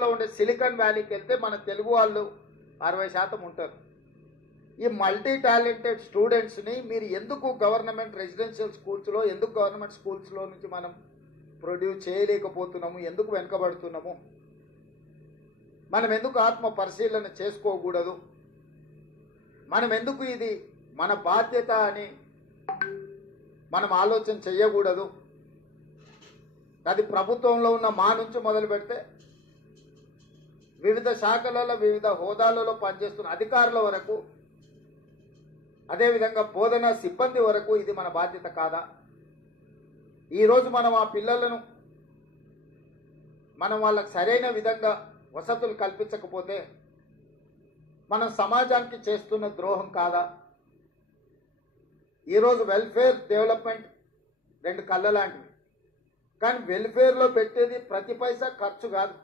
ప్రపంచంలో ఉండే సిలికాన్ వ్యాలీకి వెళ్తే మన తెలుగు వాళ్ళు 60% ఉంటారు. ఈ మల్టీ టాలెంటెడ్ స్టూడెంట్స్ని మీరు ఎందుకు గవర్నమెంట్ రెసిడెన్షియల్ స్కూల్స్లో, ఎందుకు గవర్నమెంట్ స్కూల్స్లో నుంచి మనం ప్రొడ్యూస్ చేయలేకపోతున్నాము? ఎందుకు వెనుకబడుతున్నాము? మనం ఎందుకు ఆత్మ పరిశీలన చేసుకోకూడదు? మనం ఎందుకు ఇది మన బాధ్యత అని మనం ఆలోచన చేయకూడదు? అది ప్రభుత్వంలో ఉన్న మా నుంచి మొదలు పెడితే వివిధ శాఖలలో వివిధ హోదాలలో పనిచేస్తున్న అధికారుల వరకు, అదేవిధంగా బోధనా సిబ్బంది వరకు ఇది మన బాధ్యత కాదా? ఈరోజు మనం ఆ పిల్లలను మనం వాళ్ళకి సరైన విధంగా వసతులు కల్పించకపోతే మనం సమాజానికి చేస్తున్న ద్రోహం కాదా? ఈరోజు వెల్ఫేర్ డెవలప్మెంట్ రెండు కళ్ళ లాంటివి, కానీ వెల్ఫేర్లో పెట్టేది ప్రతి పైసా ఖర్చు కాదు.